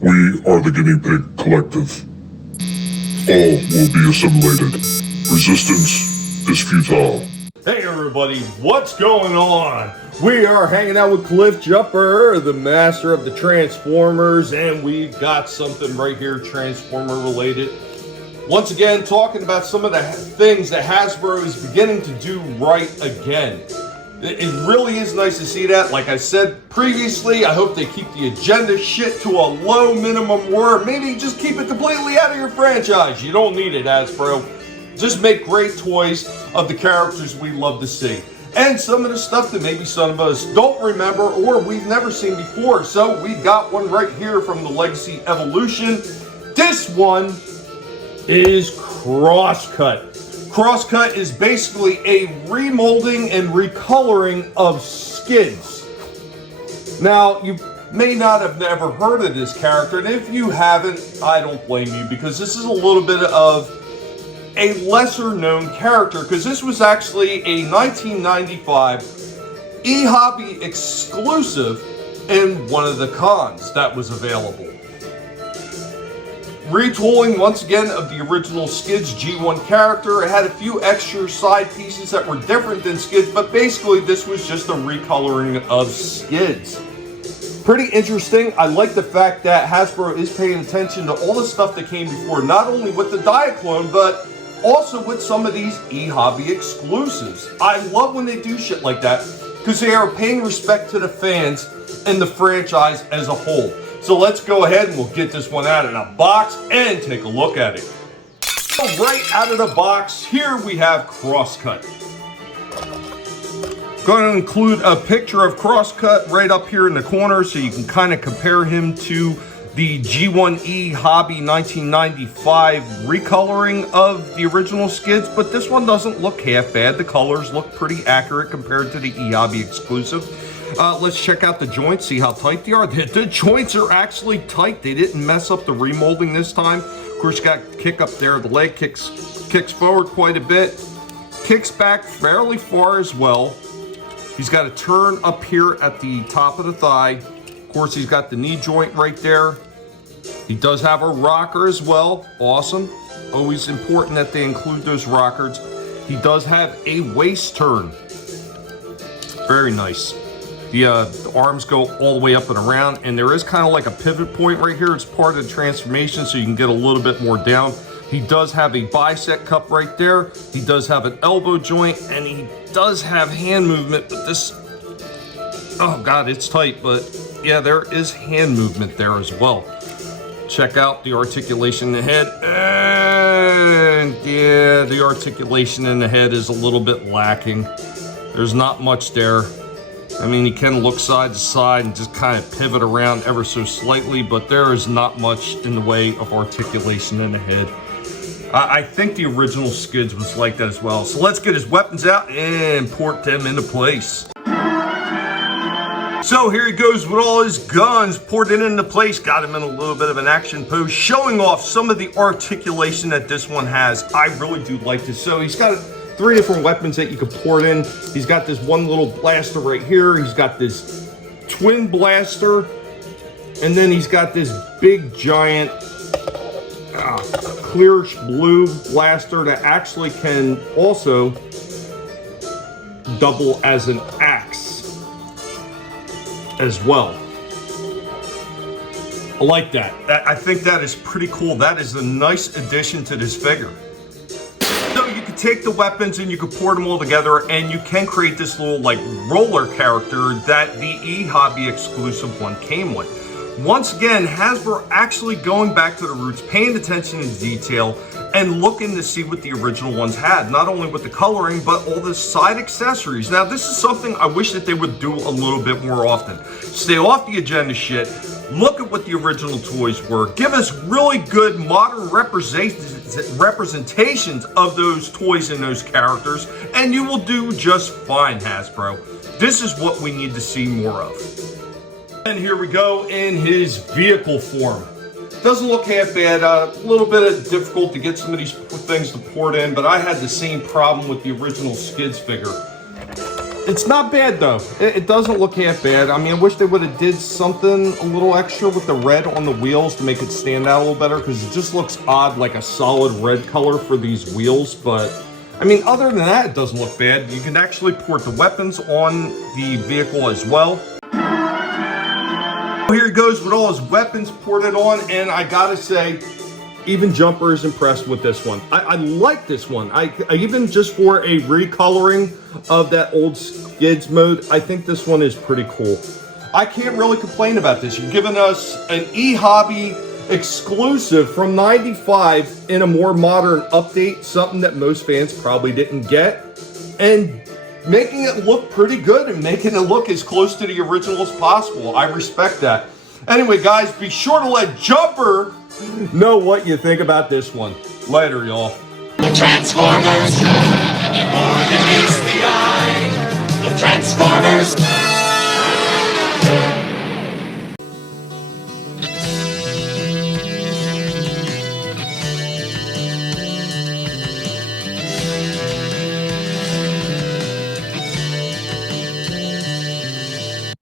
We are the Guinea Pig Collective. All will be assimilated. Resistance is futile. Hey everybody, what's going on? We are hanging out with Cliff Jumper, the master of the Transformers, and we've got something right here Transformer related. Once again, talking about some of the things that Hasbro is beginning to do right again. It really is nice to see that. Like I said previously, I hope they keep the agenda shit to a low minimum, or maybe just keep it completely out of your franchise. You don't need it, Hasbro. Just make great toys of the characters we love to see. And some of the stuff that maybe some of us don't remember or we've never seen before. So we got one right here from the Legacy Evolution. This one is Crosscut. Crosscut is basically a remolding and recoloring of Skids. Now, you may not have never heard of this character, and if you haven't, I don't blame you, because this is a little bit of a lesser known character, because this was actually a 1995 eHobby exclusive in one of the cons that was available. Retooling once again of the original Skids G1 character. It had a few extra side pieces that were different than Skids, but basically this was just a recoloring of Skids. Pretty interesting. I like the fact that Hasbro is paying attention to all the stuff that came before, not only with the Diaclone, but also with some of these eHobby exclusives. I love when they do shit like that, because they are paying respect to the fans and the franchise as a whole. So let's go ahead and we'll get this one out of the box and take a look at it. So right out of the box, here we have Crosscut. Going to include a picture of Crosscut right up here in the corner so you can kind of compare him to the G1E Hobby 1995 recoloring of the original Skids, but this one doesn't look half bad. The colors look pretty accurate compared to the eHobby exclusive. Let's check out the joints, see how tight they are. The joints are actually tight. They didn't mess up the remolding this time. Of course, you got kick up there. The leg kicks forward quite a bit. Kicks back fairly far as well. He's got a turn up here at the top of the thigh. Of course, he's got the knee joint right there. He does have a rocker as well. Awesome. Always important that they include those rockers. He does have a waist turn. Very nice. The arms go all the way up and around, and there is kind of like a pivot point right here. It's part of the transformation, so you can get a little bit more down. He does have a bicep cup right there. He does have an elbow joint, and he does have hand movement, but this, oh God, it's tight, but yeah, there is hand movement there as well. Check out the articulation in the head, and yeah, the articulation in the head is a little bit lacking. There's not much there. I mean, he can look side to side and just kind of pivot around ever so slightly, but there is not much in the way of articulation in the head. I think the original Skids was like that as well. So let's get his weapons out and port them into place. So here he goes with all his guns ported into place. Got him in a little bit of an action pose, showing off some of the articulation that this one has. I really do like this. So he's got 3 different weapons that you can port in. He's got this one little blaster right here. He's got this twin blaster. And then he's got this big giant clearish blue blaster that actually can also double as an axe as well. I like that. I think that is pretty cool. That is a nice addition to this figure. So you can take the weapons and you can port them all together, and you can create this little like roller character that the eHobby exclusive one came with. Once again, Hasbro actually going back to the roots, paying attention to detail, and looking to see what the original ones had. Not only with the coloring, but all the side accessories. Now, this is something I wish that they would do a little bit more often. Stay off the agenda shit. Look at what the original toys were. Give us really good modern representations of those toys and those characters, and you will do just fine, Hasbro. This is what we need to see more of. And here we go in his vehicle form. Doesn't look half bad. A little bit difficult to get some of these things to port in, but I had the same problem with the original Skids figure. It's not bad though. It doesn't look half bad. I mean, I wish they would have did something a little extra with the red on the wheels to make it stand out a little better, because it just looks odd, like a solid red color for these wheels. But I mean, other than that, it doesn't look bad. You can actually port the weapons on the vehicle as well. Here he goes with all his weapons ported on, and I gotta say, even Jumper is impressed with this one. I like this one. I even just for a recoloring of that old Skids mode, I think this one is pretty cool. I can't really complain about this. You've given us an eHobby exclusive from '95 in a more modern update, something that most fans probably didn't get, and making it look pretty good and making it look as close to the original as possible. I respect that. Anyway, guys, be sure to let Jumper know what you think about this one. Later, y'all. The Transformers, more than meets the eye. The Transformers.